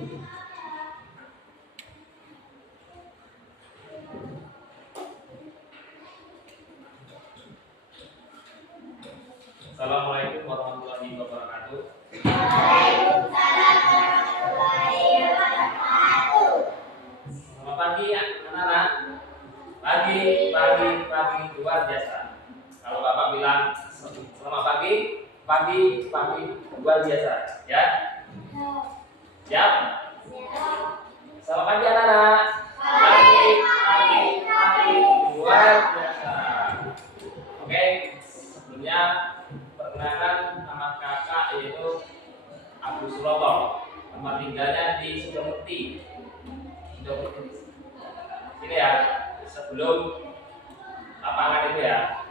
Assalamualaikum warahmatullahi wabarakatuh. Selamat pagi anak-anak. Pagi luar biasa. Kalau Bapak bilang selamat pagi luar biasa, ya? Siap? Selamat pagi anak-anak. Pagi luar biasa. Oke, sebelumnya perkenalkan nama kakak yaitu Agus Suroto. Tempat tinggalnya di Sudomukti. Ini ya, sebelum lapangan itu ya.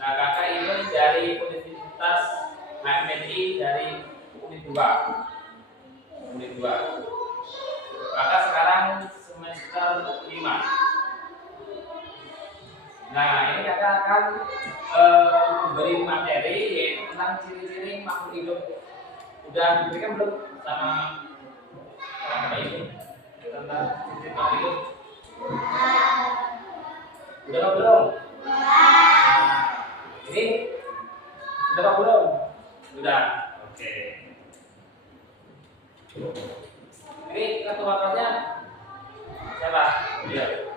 Nah, kakak ini dari Universitas HMNI dari unit 2. Kakak sekarang semester 5. Nah, ini kakak akan memberi materi yaitu tentang ciri-ciri makhluk hidup. Udah diberikan belum sama kakak ini tentang ciri-ciri makhluk hidup? Udah apa belum? Ini sudah apa belum? Sudah. Oke. Ini ketua kelasnya siapa? Iya.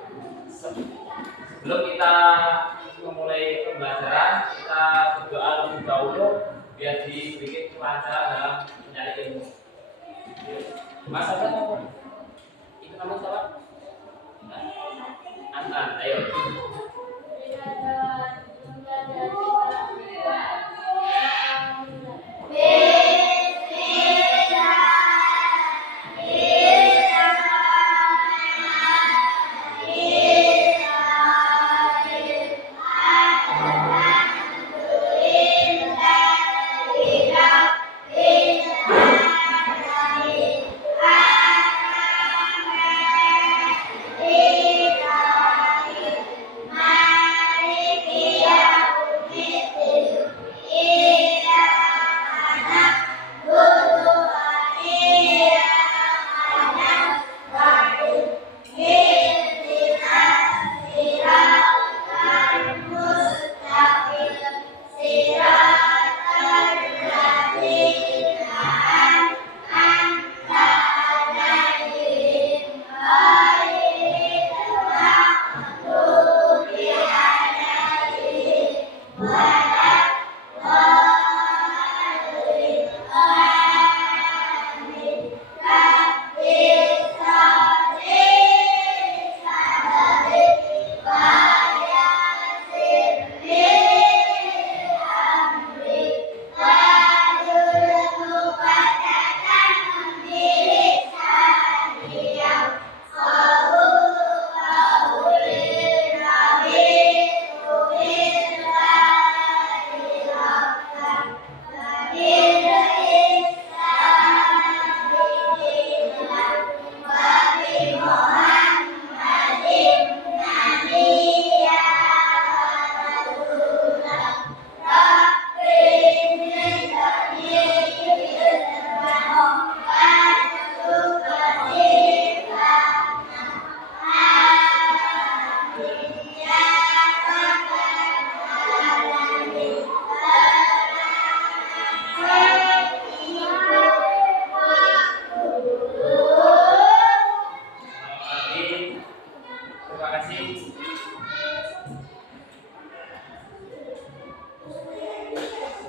Sebelum kita memulai pembelajaran, kita berdoa lebih dahulu biar diberi kelancaran dalam mencari ilmu. Mas ada apa? Itu nama siapa? Antan, ayo.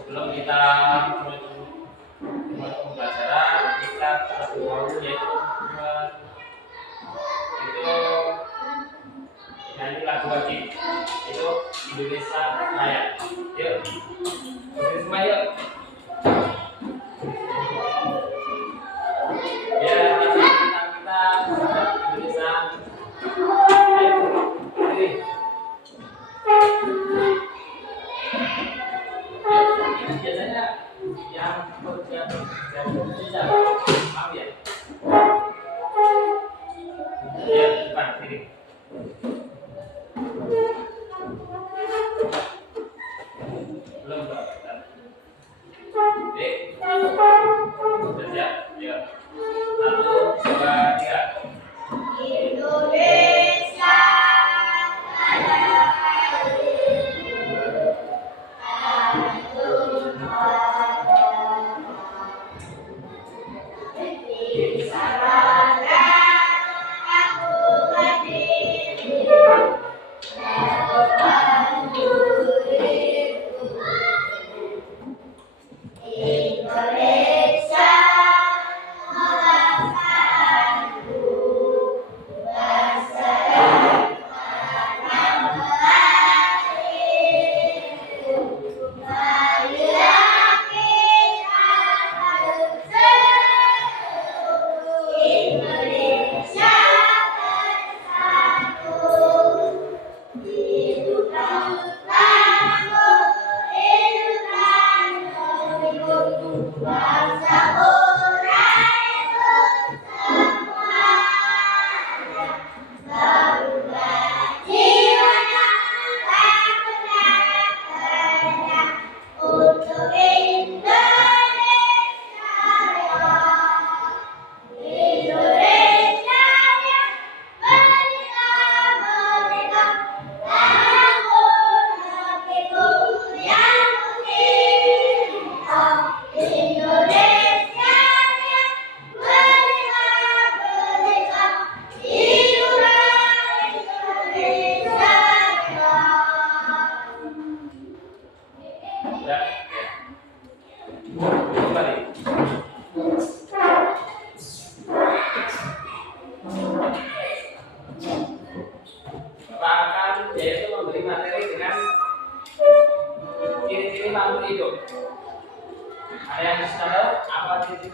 Sebelum kita mulai pembelajaran, kita terlebih dahulu yaitu nyanyi lagu wajib itu Indonesia Raya. Yuk, berdiri semua yuk. Ya, kita Indonesia. Ayo, berdiri. Biasanya yang bekerja bisa paham ya? Ya, depan sini. Belum Pak. Oke. Sudah siap? Ya.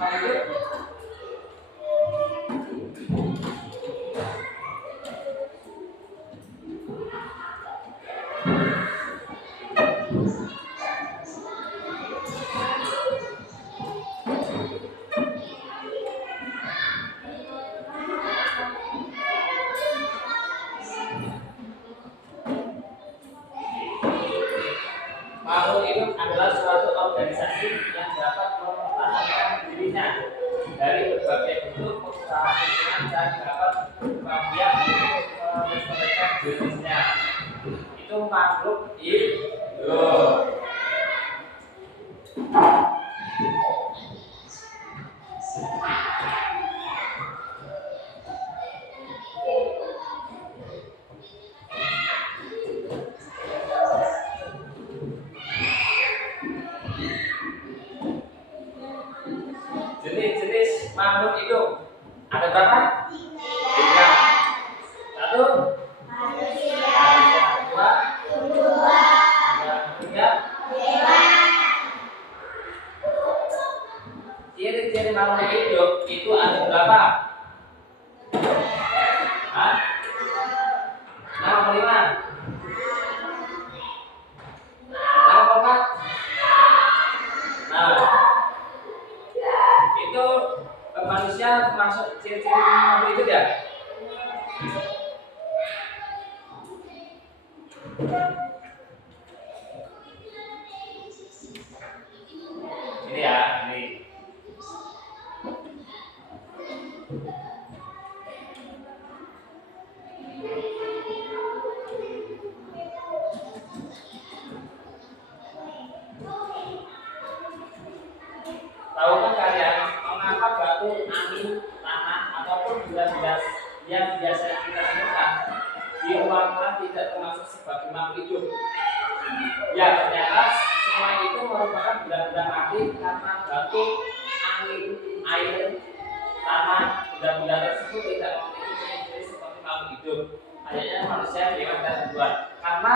makhluk hidup? Makhluk hidup adalah suatu organisasi yang dapat mempertahankan dirinya dari berbagai bentuk perubahan dan dapat berkembang untuk melestarikan jenisnya. Itu makhluk hidup. Jenis-jenis makhluk hidup ada berapa? 3. 1. Manusia. 2. 3. Ciri-ciri makhluk hidup itu ada berapa? Hah? 65. 64. Nah, itu manusia termasuk ciri-ciri makhluk hidup ya? Ini ya, ini. Tahukah kalian mengapa batu, angin, tanah ataupun benda-benda yang biasa kita temukan di rumah tidak termasuk sebagai makhluk hidup? Ya, ternyata semua itu merupakan benda-benda mati karena batu, angin, air, tanah, benda-benda tersebut tidak memiliki ciri-ciri seperti makhluk hidup. Hanya manusia, hewan dan tumbuhan. Karena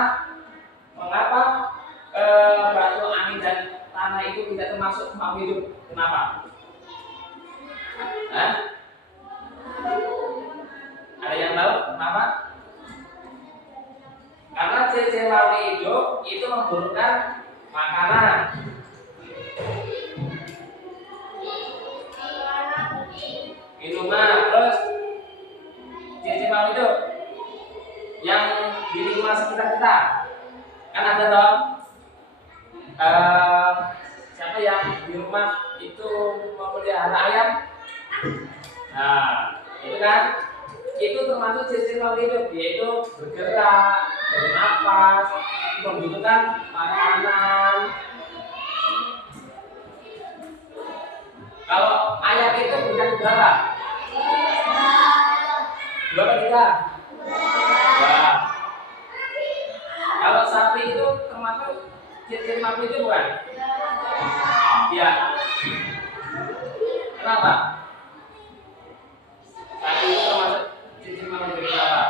mengapa batu, angin dan tanah itu tidak termasuk makhluk hidup? Kenapa? Hah? Ada yang tahu kenapa? Karena ciri-ciri makhluk hidup itu membutuhkan makanan, minuman, terus ciri-ciri makhluk hidup yang di lingkungan sekitar kita. Kan ada dong siapa yang di rumah itu memelihara ayam? Nah, itu kan itu termasuk ciri-ciri makhluk hidup, yaitu bergerak, bernapas, membutuhkan makanan. Kalau ayam itu bukan berapa? Berapa kita? Wah. Kalau sapi itu termasuk ciri-ciri makhluk hidup bukan? Iya. Kenapa? Sapi itu termasuk ciri-ciri makhluk hidup apa?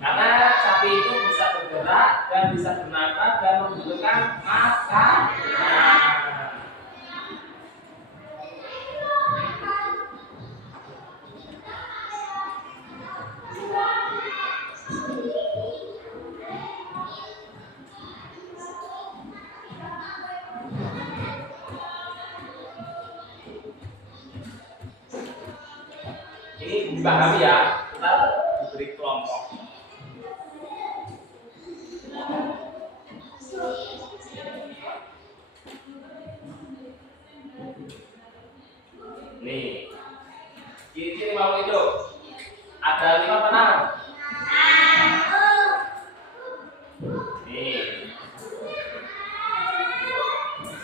Karena sapi itu bisa bergerak dan bisa bernapas dan membutuhkan makanan. Ini dipahami ya, kita diberi kelompok. Nih, ciri-ciri makhluk hidup ada 5 apa 6? Nih,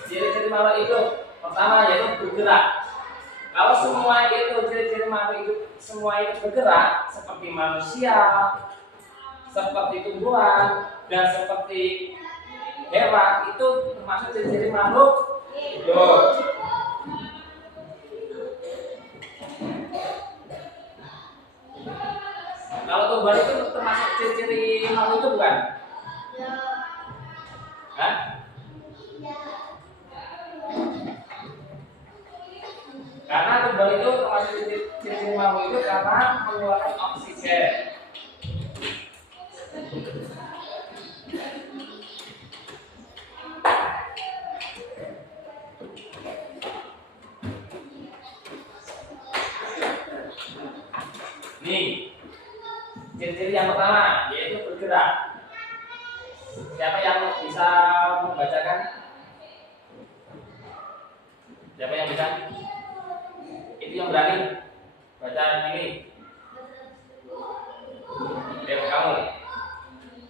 ciri-ciri makhluk hidup pertama yaitu bergerak. Kalau semua itu ciri-ciri makhluk hidup semua itu bergerak seperti manusia, seperti tumbuhan dan seperti hewan, itu termasuk ciri-ciri makhluk hidup. Kalau tumbuhan itu termasuk ciri-ciri makhluk hidup bukan? Hah? itu karena mengeluarkan oksigen. Nih, ciri-ciri yang pertama yaitu bergerak. Siapa yang bisa membacakan? Siapa yang bisa? Itu yang berani baca ini. Ayo kamu.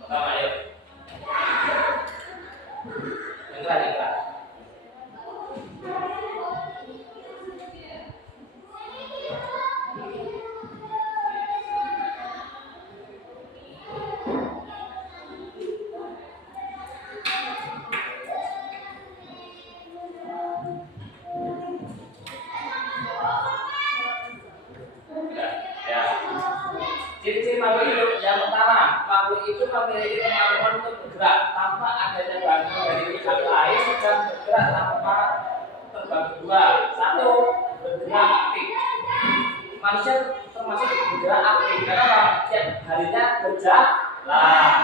Pertama ayo. Yang keras. Ciri-ciri makhluk hidup yang pertama, makhluk itu memiliki kemampuan untuk bergerak tanpa adanya bantuan dari pihak lain dan bergerak tanpa terbagi dua. Satu, bergerak aktif. Manusia termasuk bergerak aktif karena setiap harinya berjalan.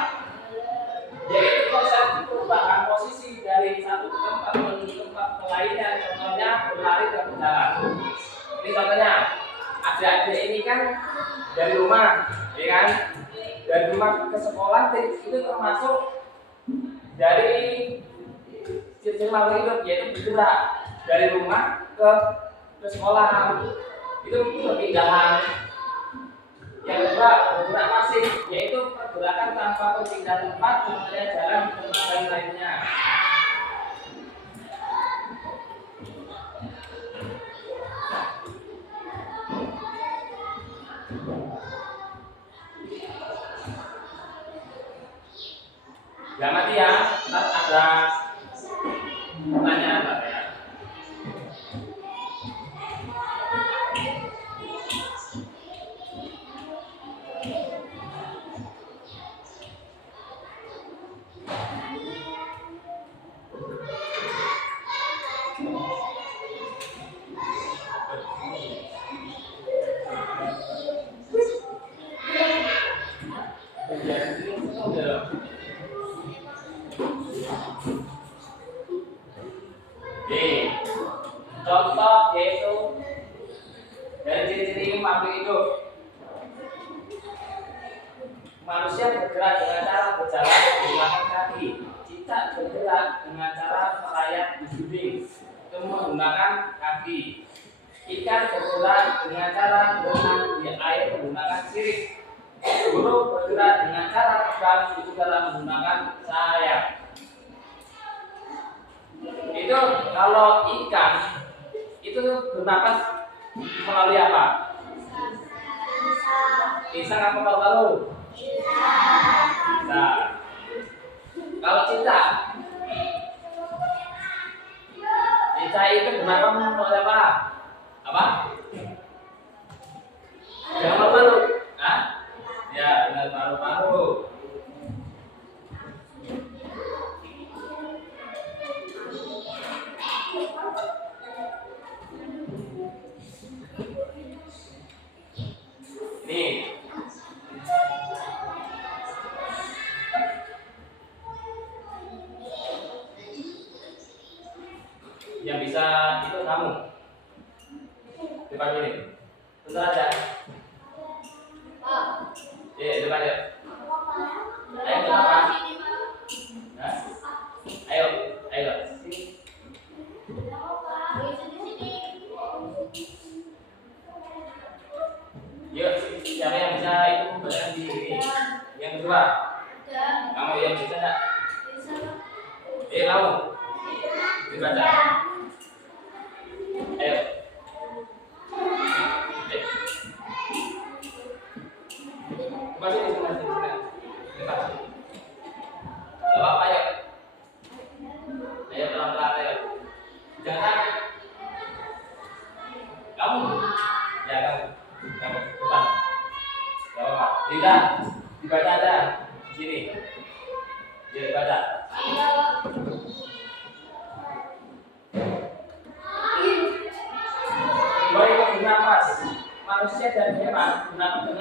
Yaitu proses perubahan posisi dari satu tempat menuju tempat lainnya, contohnya berlari dan berjalan. Ini contohnya, adik-adik ini kan dari rumah, ya kan? Dari rumah ke sekolah itu termasuk dari ciri-ciri makhluk hidup yaitu bergerak dari rumah ke sekolah. Itu perpindahan. Yang kedua, bergerak pasif yaitu pergerakan tanpa berpindah tempat, contohnya jalan, tempat dan lainnya. Gak mati ya, ntar ada pertanyaan apa ya? Contoh yaitu dari ciri-ciri makhluk hidup. Manusia bergerak dengan cara berjalan menggunakan kaki. Cicak bergerak dengan cara merayap di dinding, itu menggunakan kaki. Ikan bergerak dengan cara berenang di air menggunakan sirip. Burung bergerak dengan cara terbang itu dalam menggunakan sayap. Itu kalau ikan itu bernapas melalui apa? Insang apa paru-paru? Insang. Kalau cicak itu bernapas melalui apa? Apa? Dengan paru-paru? Hah? Ya, dengan paru-paru. Nih, yang bisa itu kamu depan ini, bentar aja. Depan ya. Ayo kenapa? Hah? Ayo. Sini. Yuk, siapa yang bisa itu membaca di sini? Yang kedua, kamu yang bisa enggak? Kamu dibaca. Ayo. Masih. Depan. Gak apa-apa ya. Ayo pelan-pelan ayo. Jangan. Kamu. Ya kamu depan. Gak apa-apa. Tidak. Dibaca ada. Di sini. Dia dibaca. Dua itu bernapas. Manusia dan hewan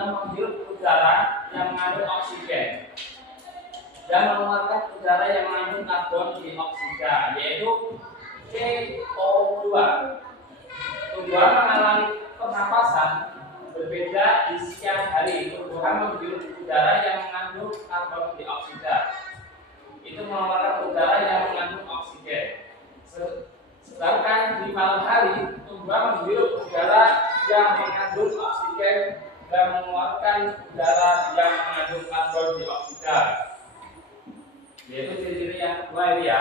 dengan menghirup udara yang mengandung oksigen dan mengeluarkan udara yang mengandung karbon dioksida, yaitu CO2. Tumbuhan mengalami pernapasan berbeda di siang hari. Tumbuhan menghirup udara yang mengandung karbon dioksida, itu mengeluarkan udara yang mengandung oksigen. Sedangkan di malam hari, tumbuhan menghirup udara yang mengandung oksigen dan mengeluarkan udara yang mengandung karbon dioksida. Yaitu ciri-ciri yang kedua ini ya.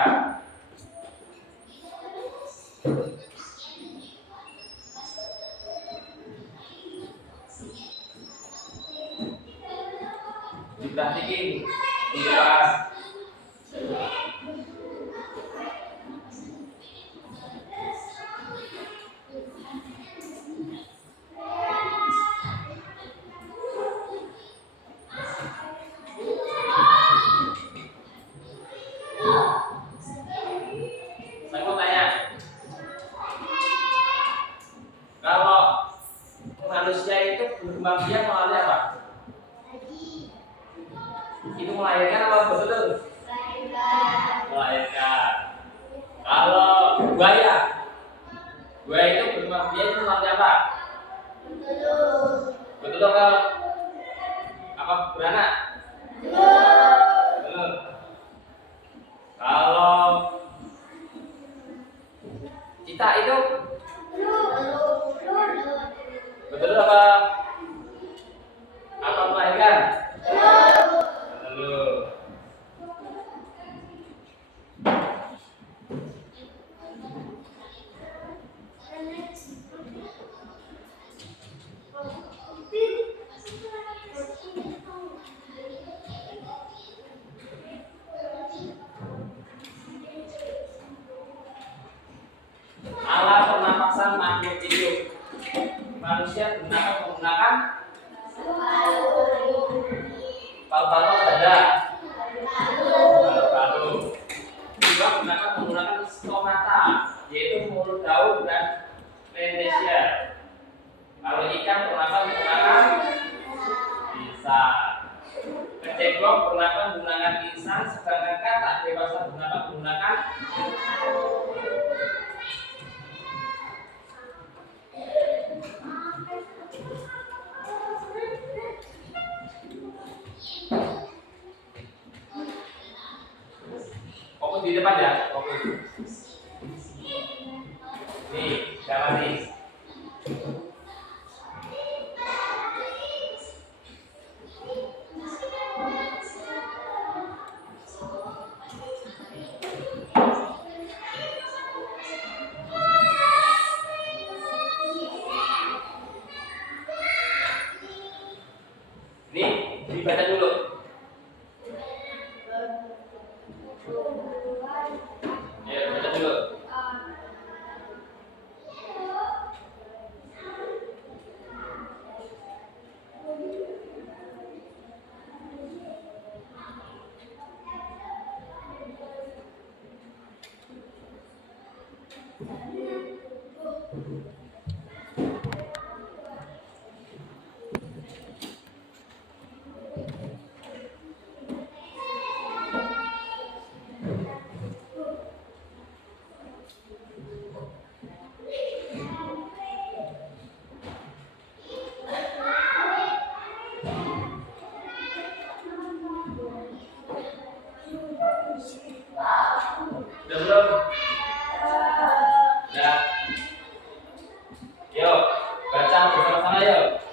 Diperhatikan, dibahas. Saya mau tanya, kalau manusia itu berkembang biak melalui apa? Itu melahirkan apa betul? Melahirkan. Kalau buaya itu berkembang biak itu melalui apa? Betul apa beranak? Betul. Kalau cita itu betul apa melahirkan? Betul. Alat pernapasan makhluk hidup. Manusia menggunakan paru-paru dada, paru-paru. Juga menggunakan stomata, yaitu mulut daun dan lendesia. Kalau ikan bernapas menggunakan lisan. Kecebong bernapas menggunakan lisan, sedangkan katak dewasa bernapas menggunakan fokus di depan ya, fokus. Nih, jalan nih. Nih, dibaca dulu. Ya, baca dulu. Udah belum? Udah. Yuk, baca bersama-sama yuk.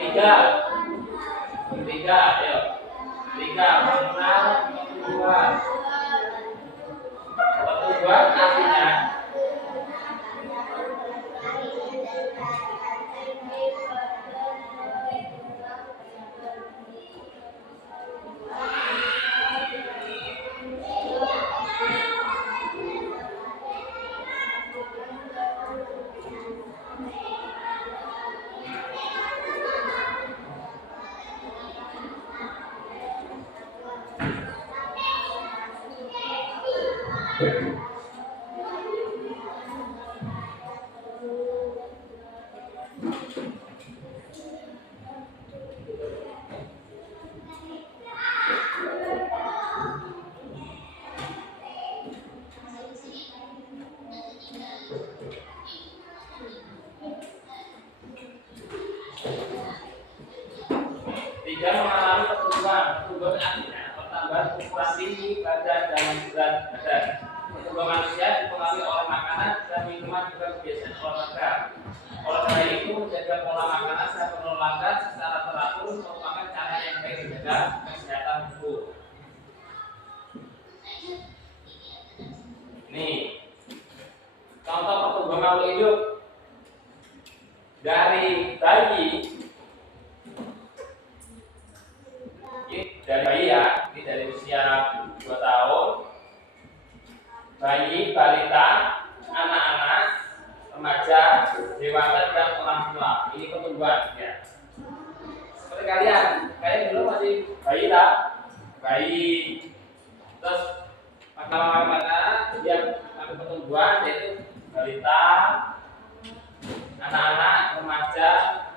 3, yuk. 3, mengenal pertumbuhan. Pertumbuhan artinya dia mengalami pertumbuhan artinya pertambahan ukuran tinggi badan dan berat badan. Pertumbuhan manusia dipengaruhi oleh makanan dan minuman juga kebiasaan olahraga. Oleh karena itu, menjaga pola makanan dan berolahraga secara teratur merupakan cara yang baik menjaga kesehatan tubuh. Nih, contoh pertumbuhan makhluk hidup dari bayi. Dari bayi ya, ini dari usia 2 tahun, bayi, balita, anak-anak, remaja, dewasa dan orang tua. Ini pertumbuhan ya. Seperti kalian dulu masih bayi lah, bayi. Terus maka dia ambil pertumbuhan yaitu balita, anak-anak, remaja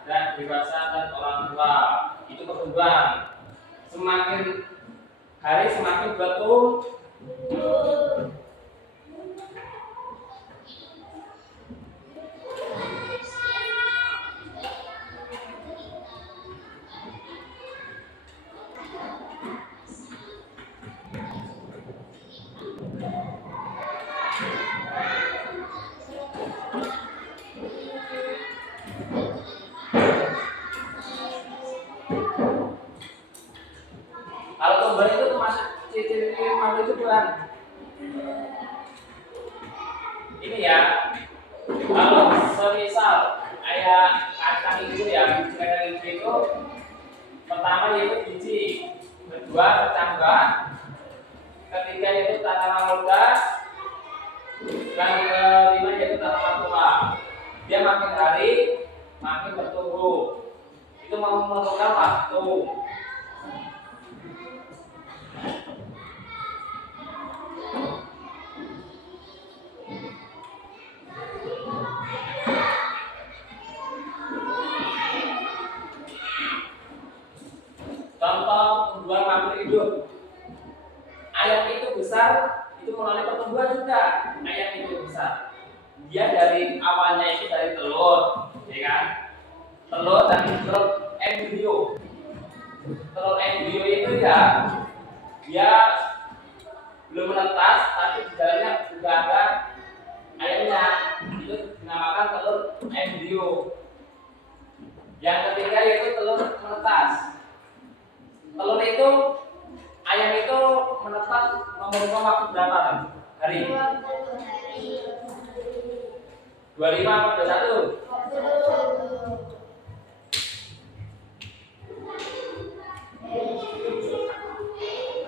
dan dewasa dan orang tua. Itu pertumbuhan. Semakin hari semakin bertumbuh. Kalau tumbuhan itu termasuk ciri-ciri makhluk itu bukan? Ini ya. Kalau semisal kayak kacang hijau ya, biji kacang hijau itu pertama yaitu biji, kedua kecambah, ketiga yaitu tanaman muda, dan kelima yaitu tanaman tua. Dia makin hari makin bertumbuh. Itu memerlukan waktu. Contoh pertumbuhan makhluk hidup. Ayam itu besar, itu melalui pertumbuhan juga. Ayam itu besar. Dia dari awalnya itu dari telur, ya kan? Telur dan telur embrio. Telur embrio itu ya, dia belum menetas, tapi di dalamnya sudah ada ayamnya. Itu dinamakan telur embrio. Yang ketiga yaitu telur menetas. Telur itu, ayam itu menetas memerlukan waktu berapa hari? 25 atau 21?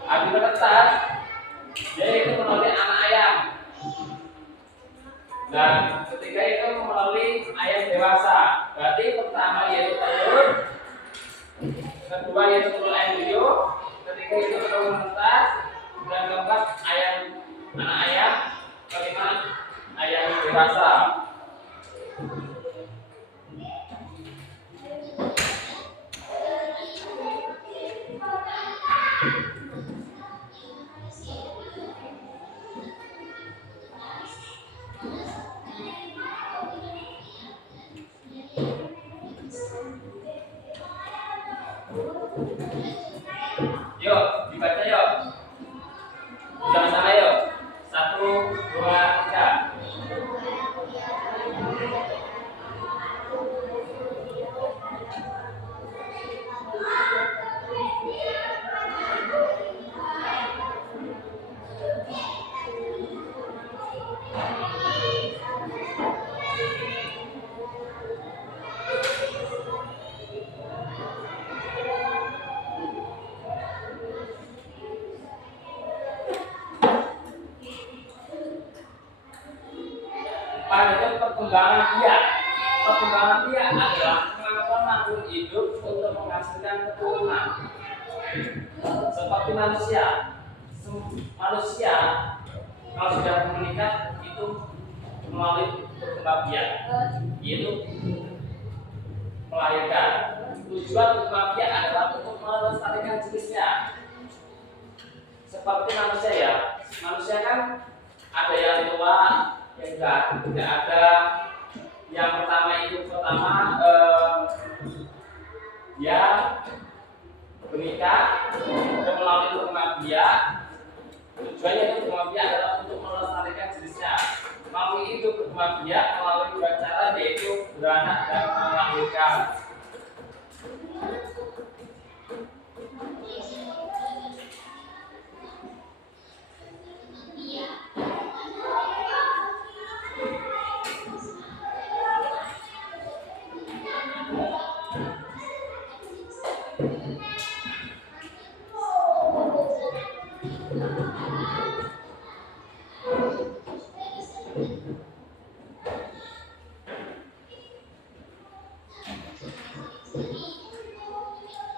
Habis menetas, dia itu melalui anak ayam. Dan ketiga itu melalui ayam dewasa. Berarti pertama yaitu telur, kedua yaitu telur embrio, ketiga itu telur menetas, dan keempat anak ayam, kelima ayam dewasa. Yuk, dibaca yuk. Sama-sama yuk. 1, 2, 3. Pada perkembangan biak. Perkembangan biak adalah kemampuan makhluk hidup untuk menghasilkan keturunan. Seperti manusia. Manusia kalau sudah menikah itu melalui perkembangan biak, yaitu melahirkan. Tujuan perkembangan biak adalah untuk melestarikan jenisnya. Seperti manusia ya. Manusia kan ada yang tua, yang tidak ada. Yang pertama ya Tujuannya itu berkembang biak adalah untuk melestarikan jenisnya. Makhluk hidup berkembang biak melalui dua cara, yaitu beranak dan melahirkan.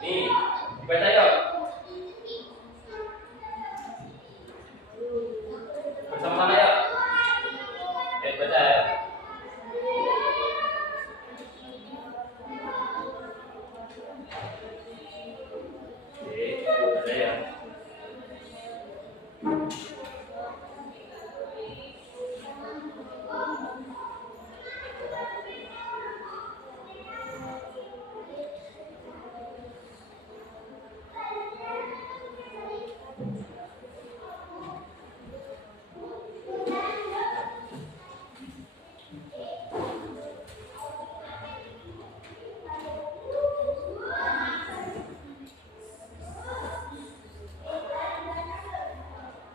Nih, dibaca yuk. Bersama-sama yuk. Baca ya. Oke, baca ya.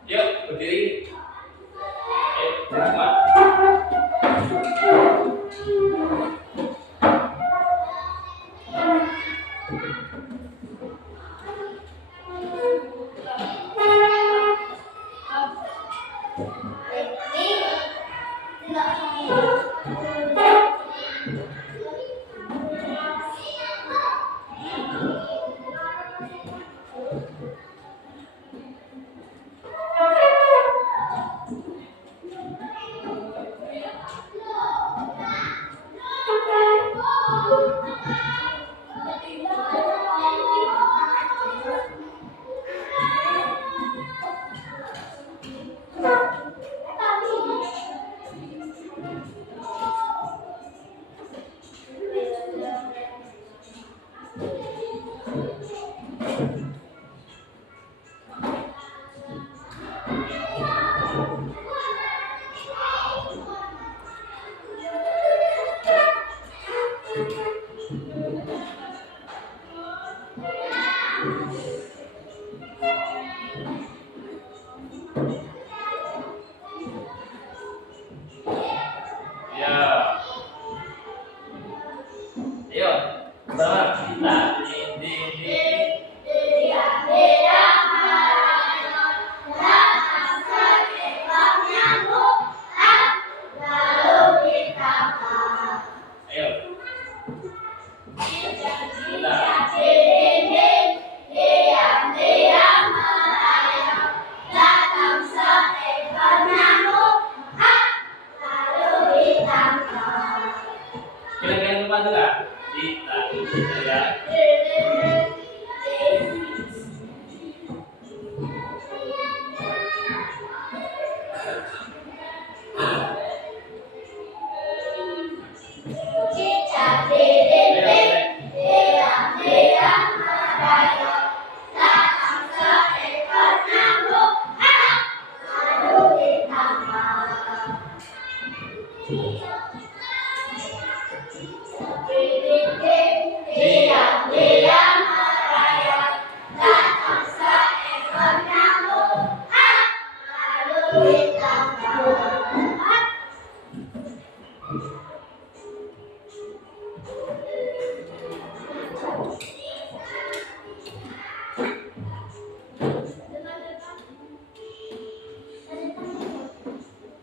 Yuk, berdiri. Jadi semua. Ya. Ayo, bersama kita di ayo. Kira-kira lupa juga? Kita ya.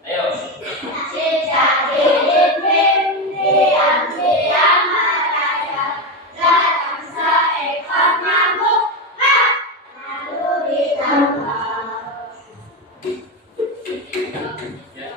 Ayo. Ya.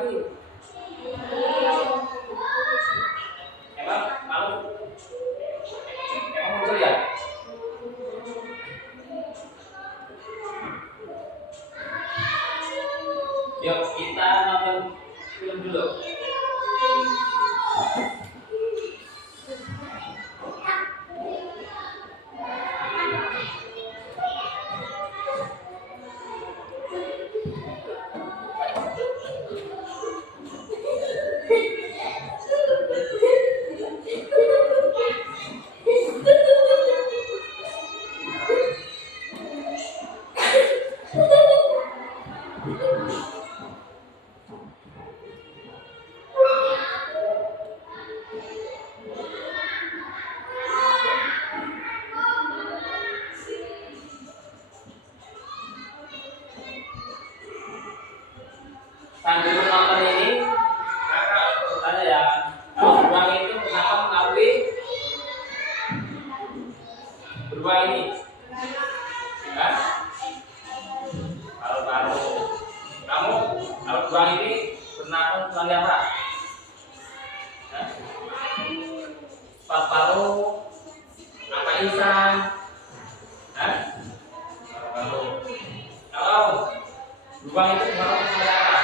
lagi. Emang malu? Emang muncul ya? Yuk kita nonton film dulu. Sambil menonton ini, kakak bertanya ya, kalau beruang itu kenapa mengakui beruang ini? Kan? Paru-paru. Kamu kalau beruang ini bernapas melalui apa? Hah? Paru-paru, apa insang? Hah? Paru-paru. Kalau beruang itu bernapas melalui apa?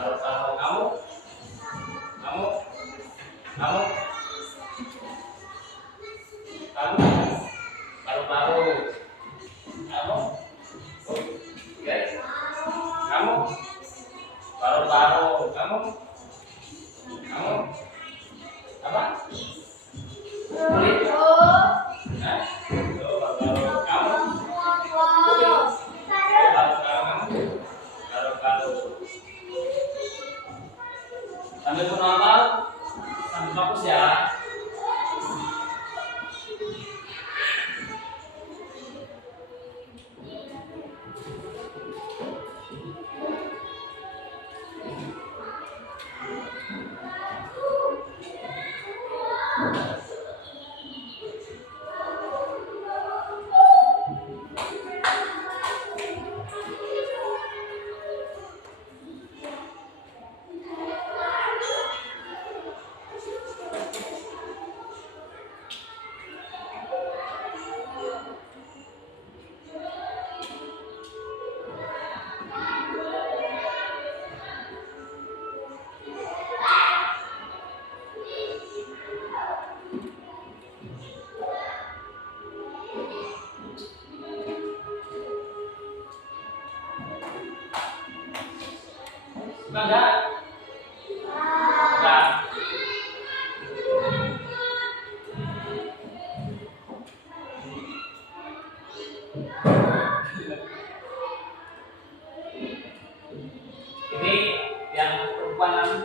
Paru-paru. Kamu, kamu, kamu, paru-paru. Kamu, guys, kamu, paru-paru. Kamu, apa? Kulit. Hah? Paru-paru. Kamu, paru-paru. Paru-paru. Sambil menonton, sambil fokus ya. Suka enggak? Enggak. Ini yang perempuan.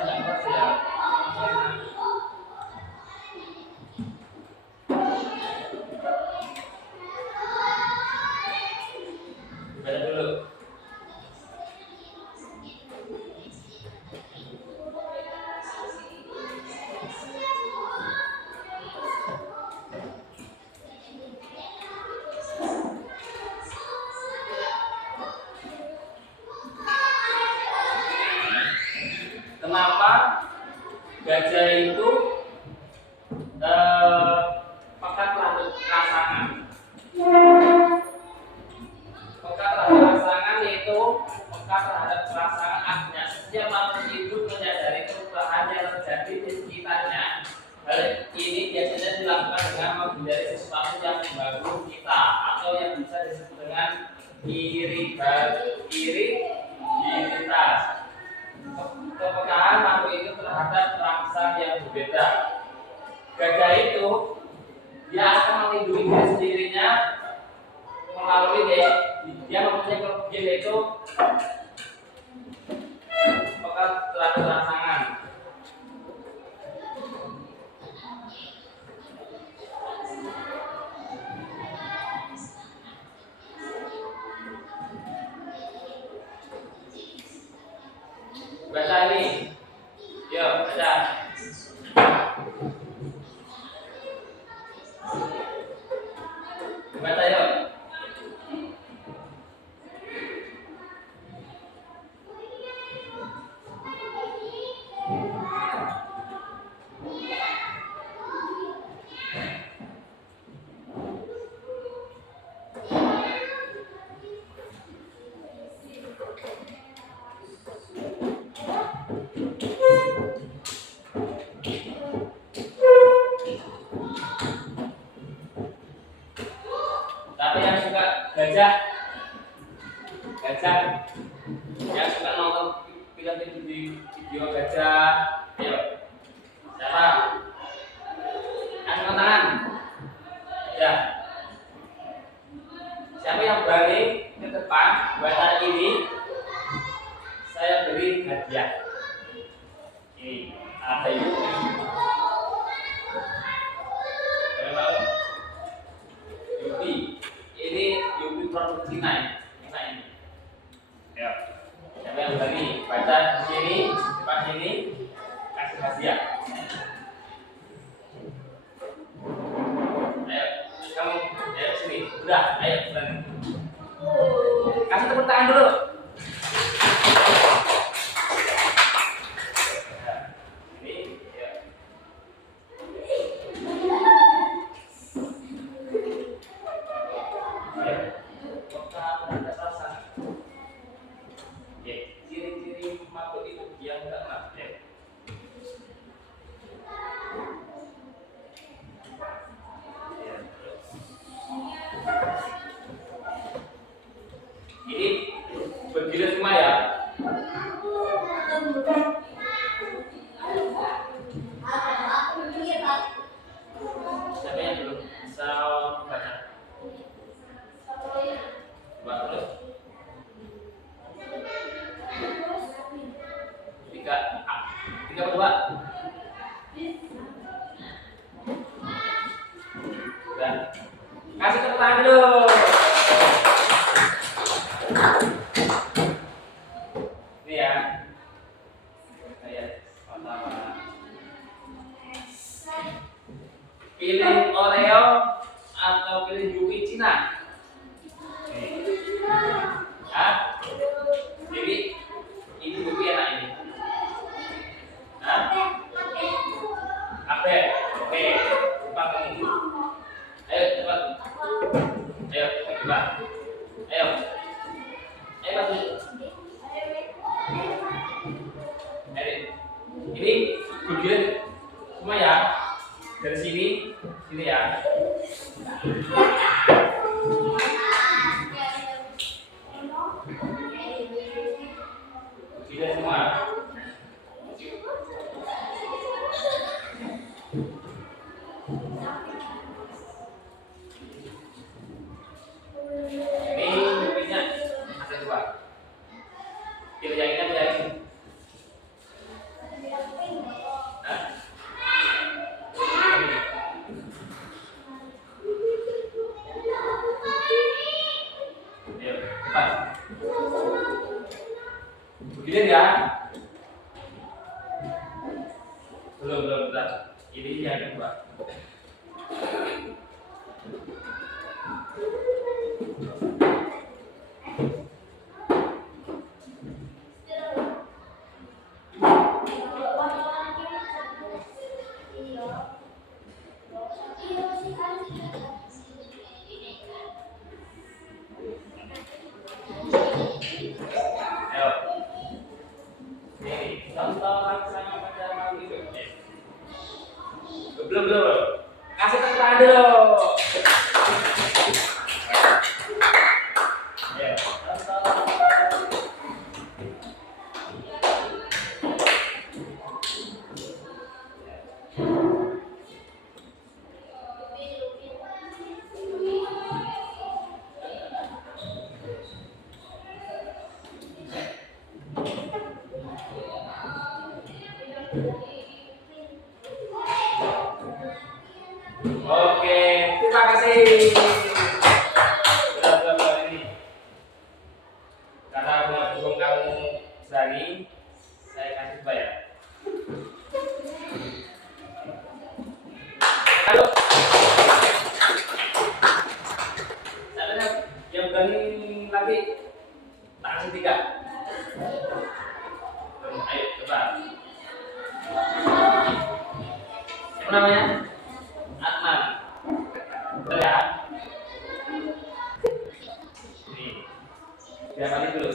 nggak ngerti ya. Baca dulu. Kenapa gajah itu pekat terhadap rangsangan? Pekat terhadap rangsangan yaitu pekat terhadap rangsangan artinya setiap makhluk hidup menyadari perubahan yang terjadi di sekitarnya. Hal ini biasanya dilakukan dengan menghindari sesuatu yang mengganggu kita atau yang bisa disebut dengan iritas. Kepekaan makhluk itu terhadap rangsang yang berbeda. Gajah itu dia akan melindungi diri sendirinya melalui dia mempunyai kelebihan yaitu pekat terhadap rangsangan. Baca ini, yuk baca. Baca yuk. Tapi yang suka gajah yang suka nonton film video gajah, ayo siapa? Angkat tangan. Ya. Siapa yang berani ke depan buat hari ini? Saya beri hadiah. Ini ada Yupi. Yupi. Ini Yupi produk Cina ya. Ini. Ya. Siapa yang berani baca di sini, depan sini, kasih hadiah. Ayo, kamu ayo sini. Udah, ayo berani. Kasih tepuk tangan dulu. Ciri-ciri makhluk itu yang enggak mati. Ini berbeda semua ya. Siapa yang belum bisa baca? Coba terus. 32. Udah. Kasih tepuk tangan dulu. Ini ya. Saya sama. Pilih Oreo atau pilih Yupi Cina? Hah? Jadi ini Yupi enak ini. Hah? Oke. Cepat kamu. Ayo cepat. Ayo cepat. Ayo. Ayo bantu. Ini bagian semua ya. Dari sini ya. Tidak semua. Ini buktinya ada 2. Pilih yang ini, pilih yang ini. Belum, bentar. Ini yang kedua. Ayo. Nih, contoh laksana pada makhluk hidup. Belum. Kasih tepuk tangan dulu. Ayo, contoh. Oke, terima kasih. Sudah ini. Karena berhubung kamu berani, saya kasih bayar. Halo. Caranya yang berani lagi tak kasih 3. Ayo coba. Siapa namanya? Adnan. Betul ya? Nih. Biar kali dulu.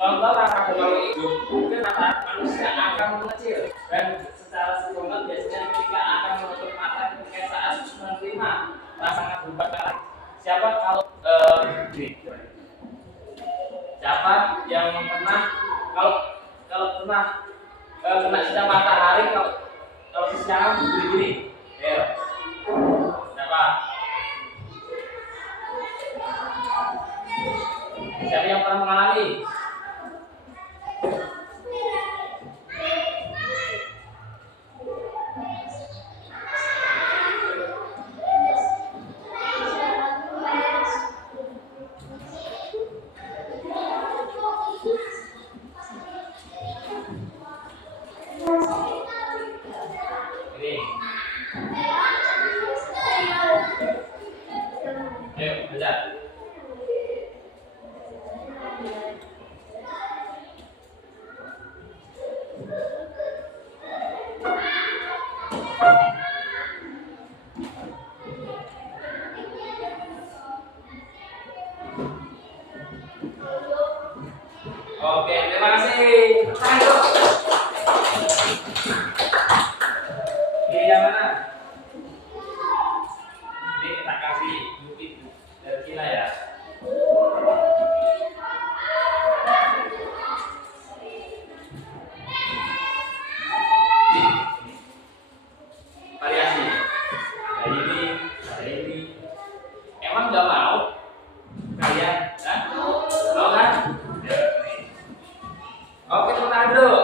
Contoh rasa makhluk hidup mungkin manusia akan mengecil dan secara psikologis biasanya ketika akan menutup mata ketika saat menerima pasangan berubah kali. Siapa kalau siapa yang pernah kalau pernah kena sinar matahari kalau sinar begini? Ayo. Siapa? Siapa yang pernah mengalami? Ini. Ayo, belajar. Oke, terima kasih. Ayo. Ini yang mana? Ini kita kasih bukit dari Cina ya. Variasi. Ada ini. Emang nggak mau? Kalian? Hah? Mau kan? Ya, nih. Oke, tepuk tangan dulu.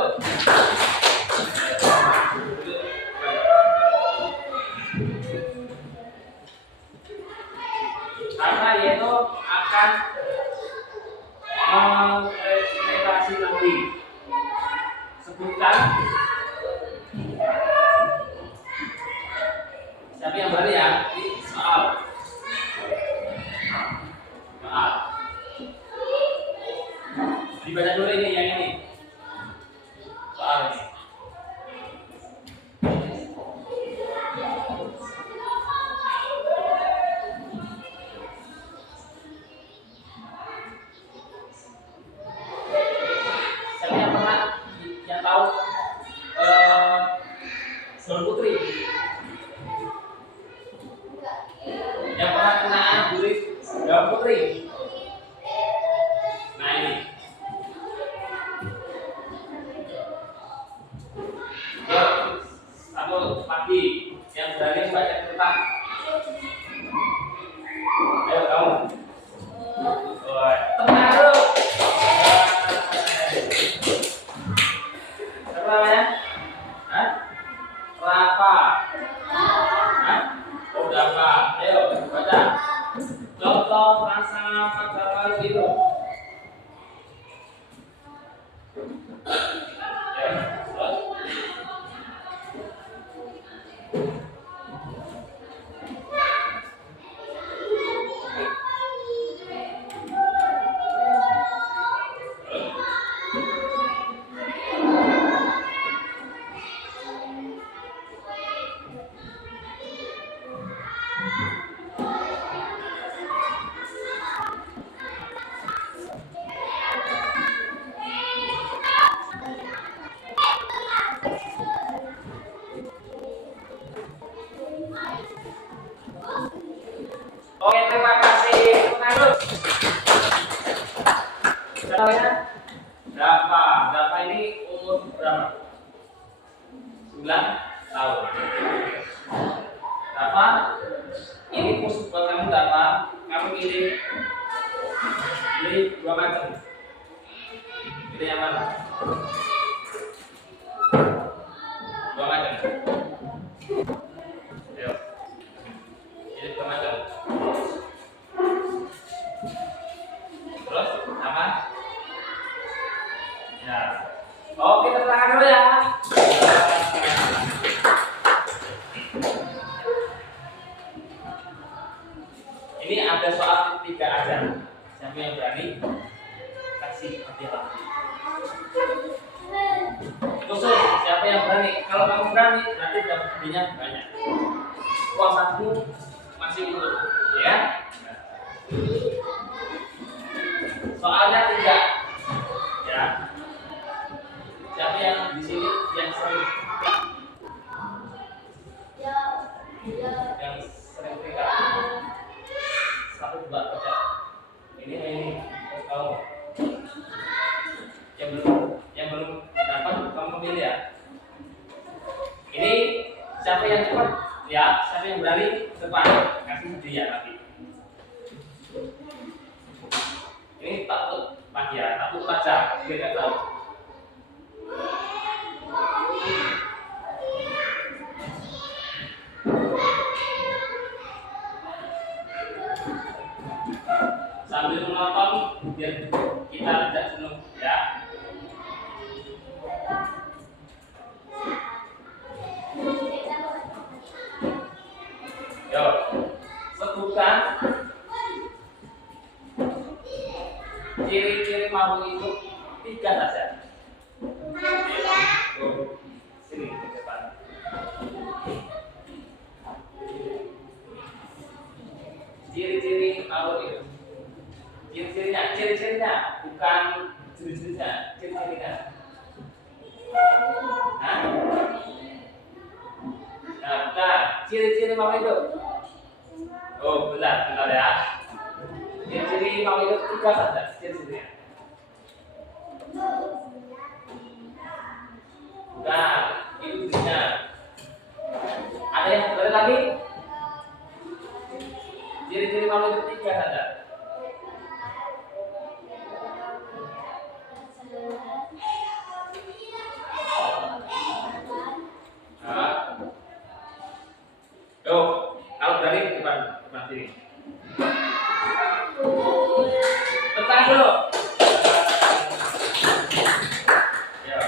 Karena yaitu akan mengrepresentasi nanti. Sebutkan siapa yang berani ya? Ini soal. Soal. Dibaca dulu ini yang ini. Soal ini. Siapa yang pernah yang tahu Daun Putri? Yang pernah kena gurit Daun Putri? Nah ini. Yuk, satu pagi yang berani baca tentang. Ayo kamu. Tenang dulu. Siapa namanya? Hah? Rafa. Hah? Oh, Rafa. Ayo baca. contoh rasa makanan itu. Ya, terus. Oke, terima kasih. Terus. Namanya Dafa. Dafa ini umur berapa? 9 tahun. Dafa, ini khusus buat kamu Dafa. Kamu pilih dua macam. Pilih yang mana? Dua macam. Ayo. Pilih dua macam. Terus apa? Ya. Oke, tepuk tangan dulu ya. Ini ada soal tiga aja. Siapa yang berani? Kasih hadiah lagi. Khusus siapa yang berani? Kalau kamu berani, nanti dapat hadiahnya banyak. Uang satu masih utuh, ya. Soalnya tiga, ya. Siapa yang di sini yang sering? Yang sering tinggal? Satu dua tiga. Ini kamu. Yang belum dapat kamu pilih ya. Ini siapa yang cepat? Ya, siapa yang berani depan kasih hadiah nanti. Ini takut pagi ya, takut baca, dia nggak tahu. Sambil menonton biar kita tidak jenuh ya. Yo, sebutkan ciri-ciri makhluk itu tiga saja. Sini ke depan. Ciri-ciri makhluk itu. Ciri-cirinya, bukan ciri-cirinya, ciri-cirinya. Nah, bukan ciri-ciri makhluk itu. Oh, benar ya. Ciri-ciri makhluk itu tiga saja ciri-cirinya. Bukan, itu cirinya. Ada yang benar lagi? Ciri-ciri makhluk itu tiga saja. Yuk, kalau berani depan sini. Tekan dulu. Ya,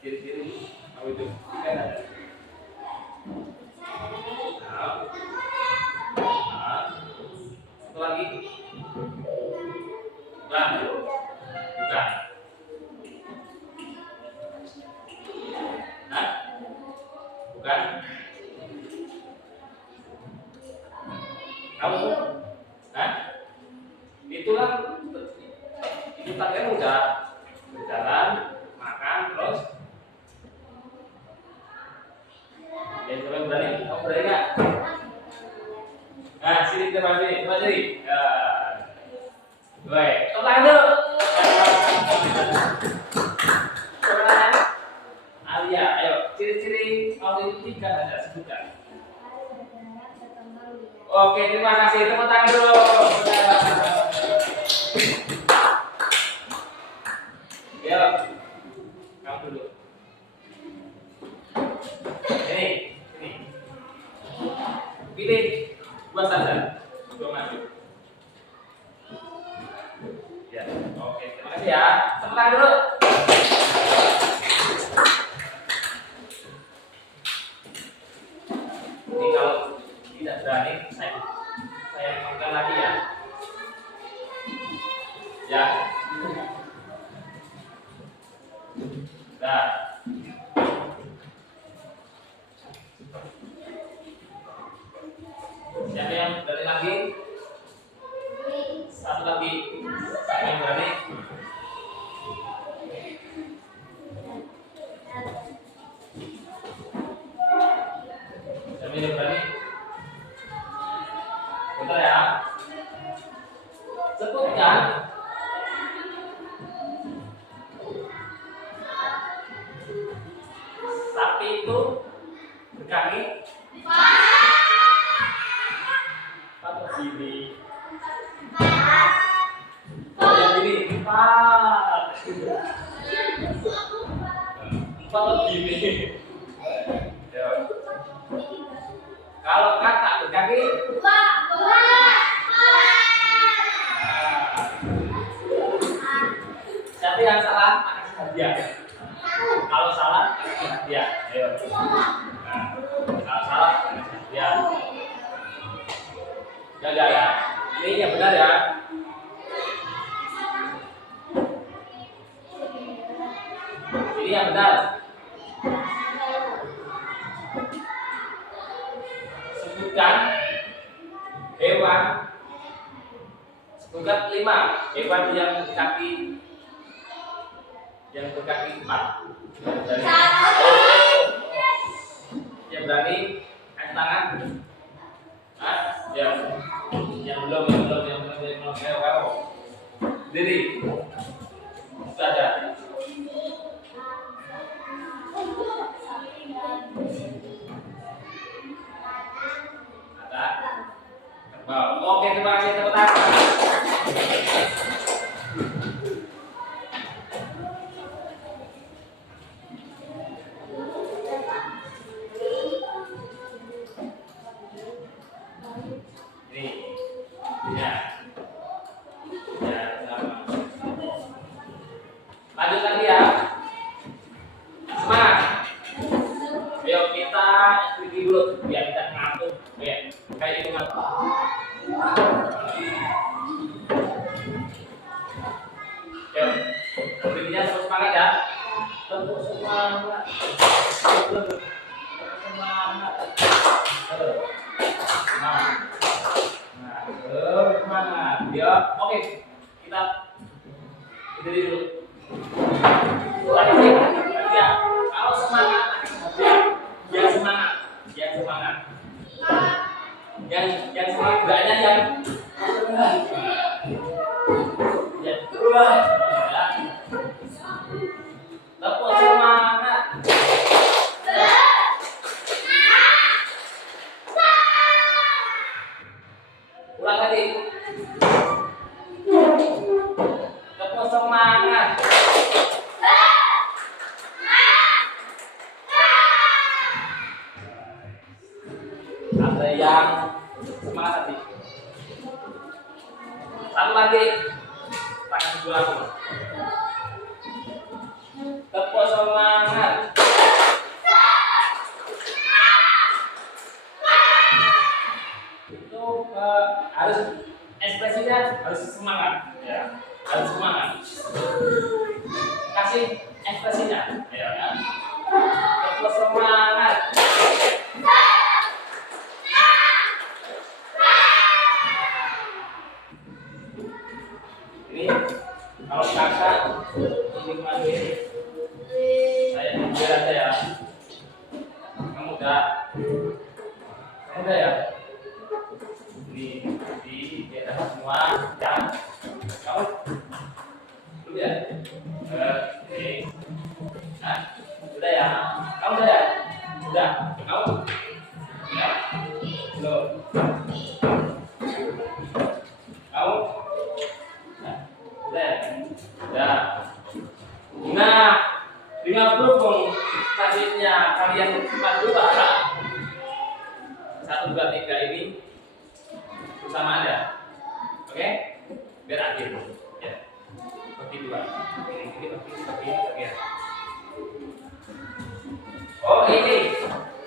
ciri-ciri apa itu? Tiga ada. Satu lagi. Bukan. Bukan. Kamu, itulah itu tadi udah berjalan, makan, terus yang coba berani, kamu berani nggak? Nah, sini coba sini, baik, total dulu. Alia, ayo, ciri-ciri mau itu tiga saja sebutkan. Oke, terima kasih. Tepuk tangan dulu. Ya, kamu dulu. Ini. Pilih dua saja, dua maju. Ya, oke, terima kasih ya. Tepuk tangan dulu. Ini kalau tidak berani, saya panggil lagi ya. Ya. Nah. Siapa yang berani lagi? Satu lagi. Siapa yang berani? Siapa yang berani? Bentar ya. Sebutkan sapi itu berkaki atau gini? Yang gini empat atau gini? Ya. Kalau kakak berkaki siapa yang salah kasih hadiah. Kalau salah kasih hadiah. Ayo. Nah, kalau salah kasih hadiah. Jaga ya. Ini yang benar ya. Ini yang benar. Sebutkan hewan. Sebutkan 5 hewan yang berkaki 4. Yang berani angkat tangan. Ah, ya. Yang belum. Ayo kamu. Diri. Saja. Ada. Oke, terima kasih tepuk tangan. Lanjut lagi ya. Semangat. Ayo kita ikuti dulu biar kita ngantuk. Ya, kayak itu kan. Yuk, berikutnya terus semangat ya. Terus semangat. Semangat. Semangat. Ya, oke. Kita berdiri dulu. Ya, kalau semangat, yang semangat. Yang semangat beratnya yang tepuk semangat. Ulang lagi. Tepuk semangat. Ada yang semangat tadi. Satu lagi. Tangan sebelah. Tepuk semangat. Itu harus ekspresinya harus semangat. Ya, harus semangat. Kasih ekspresinya. Ya. Tepuk semangat. Ini kalau kakak ini panggil saya biar aja ya. Kamu udah ya. Di daerah semua ya. Kamu udah oke. Nah, udah ya. Kamu udah ya. Udah. Kamu ya. Belum. Kamu udah. Nah, dengan berhubung tadinya kalian cepat juga 1, 2, 3 ini bersamaan ya. Oke? Biar adil. Ya. Oh ini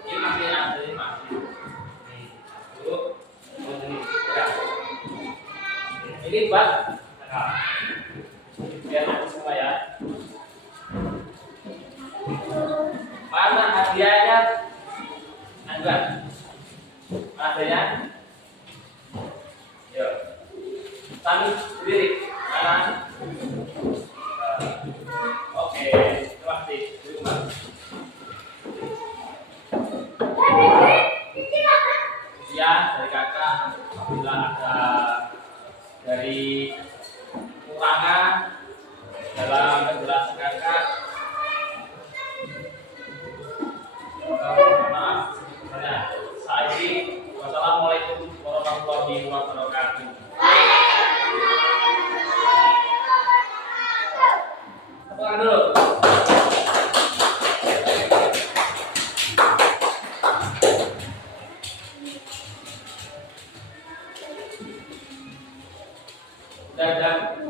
masih ada ini masih. Ini satu, ini ya. Ini buat nah, biar aku semua ya. Mana hadiahnya? Anjuran. Mana hadiahnya? Yo. Tani berdiri. Mana? Oke, terima kasih. Di rumah. Ya, dari kakak, apabila ada dari kurangan dalam penjelasan kakak, maaf, saya ini wassalamualaikum warahmatullahi wabarakatuh. Tepuk dulu. Dan